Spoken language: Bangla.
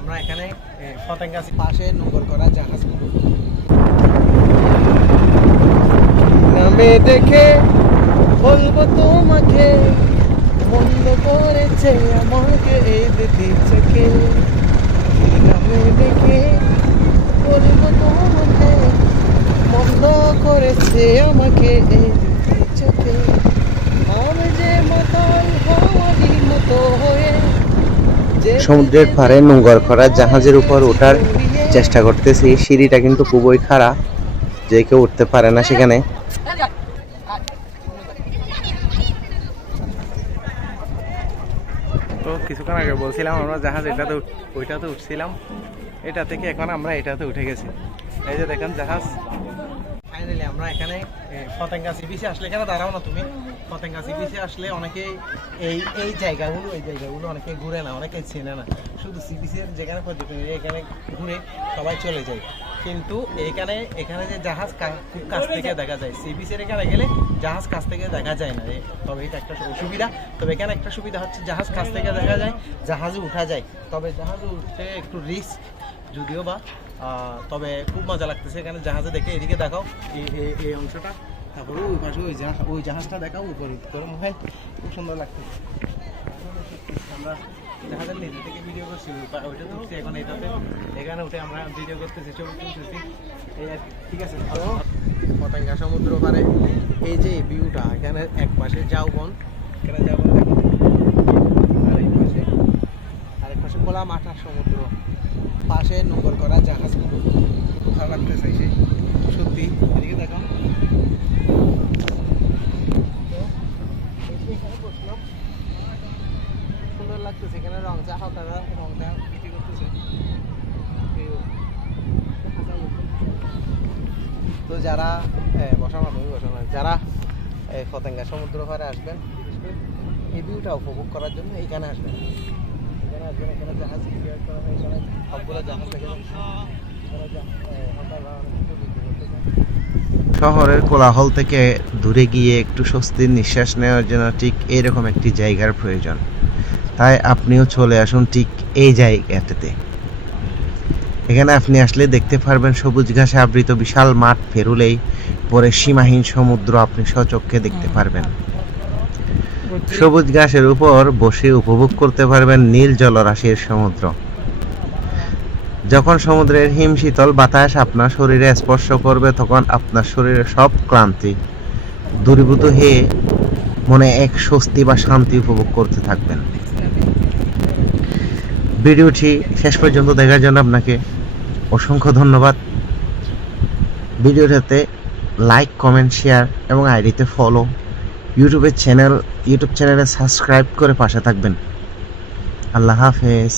আমরা এখানে পতেঙ্গাছি পাশে নোঙ্গর করা জাহাজগুলো নামে দেখে বলবো তোমাকে বন্ধ করেছে আমাকে এই দিদি চোখে নামে দেখে বলবো তোমাকে বন্ধ করেছে আমাকে এই দিদি চোখে আমি যে মাতাল হওয়ারই মতো হয়ে সমুদ্রের পাড়ে নোঙ্গর করা জাহাজের উপর ওঠার চেষ্টা করতেছি। সিঁড়িটা কিন্তু খুবই খারাপ, যে কেউ উঠতে পারে না সেখানে। তো কিছুক্ষণ আগে বলছিলাম আমরা জাহাজ ওইটাতে উঠছিলাম, এটা থেকে এখন আমরা এটাতে উঠে গেছি। এই যে দেখেন জাহাজ। ফাইনালি আমরা এখানে পতেঙ্গা সি বিচে আসলে, এখানে দাঁড়াও না তুমি, পতেঙ্গা সি বিচে আসলে অনেকেই এই জায়গাগুলো অনেকে ঘুরে না, অনেকে চেনে না। শুধু সি বিচের যেখানে পর্যটন এখানে ঘুরে সবাই চলে যায়, কিন্তু এখানে যে জাহাজ খুব কাছ থেকে দেখা যায়। সি বিচের এখানে গেলে জাহাজ কাছ থেকে দেখা যায় না, তবে এটা একটা অসুবিধা। তবে এখানে একটা সুবিধা হচ্ছে জাহাজ কাছ থেকে দেখা যায়, জাহাজে উঠা যায়। তবে জাহাজে উঠতে একটু রিস্ক যদিও বা, তবে খুব মজা লাগতেছে এখানে জাহাজে দেখে। এদিকে দেখাও এই অংশটা, তারপরে ওই পাশে ওই জাহাজটা দেখাও উপরে করে মোবাইল, খুব সুন্দর লাগতেছে। আমরা জাহাজের নিচে থেকে ভিডিও করছি, ওইটা উঠছি এখন এখানে উঠে আমরা ভিডিও করতেছি, ছবি তুলতেছি, এই আর কি। ঠিক আছে, পতেঙ্গা সমুদ্র পারে এই যে ভিউটা, এখানে এক পাশে ঝাউবন, এখানে ঝাউবন দেখো, আরেক পাশে খোলা মাঠ আর সমুদ্র, পাশে নোঙ্গর করা জাহাজগুলো, খুব ভালো লাগতেছে সেই সত্যি। এদিকে দেখো, এখানে বসলাম, সুন্দর লাগতেছে। এখানে রং চা বিক্রি করতেছে। তো যারা যারা পতেঙ্গা সমুদ্র পাড়ে আসবেন, বিশেষ করে এই ভিউটা উপভোগ করার জন্য এখানে আসবেন। এখানে জাহাজ ক্রিয়েট করা হয়, এখানে সবগুলো জাহাজ থেকে শহরের কোলাহল থেকে দূরে গিয়ে একটু স্বস্তির নিঃশ্বাস নেওয়ার জন্য ঠিক এইরকম একটি জায়গার প্রয়োজন। তাই আপনিও চলে আসুন ঠিক এই জায়গাটাতে। এখানে আপনি আসলে দেখতে পারবেন সবুজ ঘাসে আবৃত বিশাল মাঠ পেরুলেই পরে সীমাহীন সমুদ্র আপনি স্বচক্ষে দেখতে পারবেন। সবুজ ঘাসের উপর বসে উপভোগ করতে পারবেন নীল জলরাশির সমুদ্র। যখন সমুদ্রের হিমশীতল বাতাস আপনার শরীরে স্পর্শ করবে, তখন আপনার শরীরে সব ক্লান্তি দূরীভূত হয়ে মনে এক স্বস্তি বা শান্তি উপভোগ করতে থাকবেন। ভিডিওটি শেষ পর্যন্ত দেখার জন্য আপনাকে অসংখ্য ধন্যবাদ। ভিডিওটাতে লাইক, কমেন্ট, শেয়ার এবং আইডিতে ফলো, ইউটিউব চ্যানেলে সাবস্ক্রাইব করে পাশে থাকবেন। আল্লাহ হাফেজ।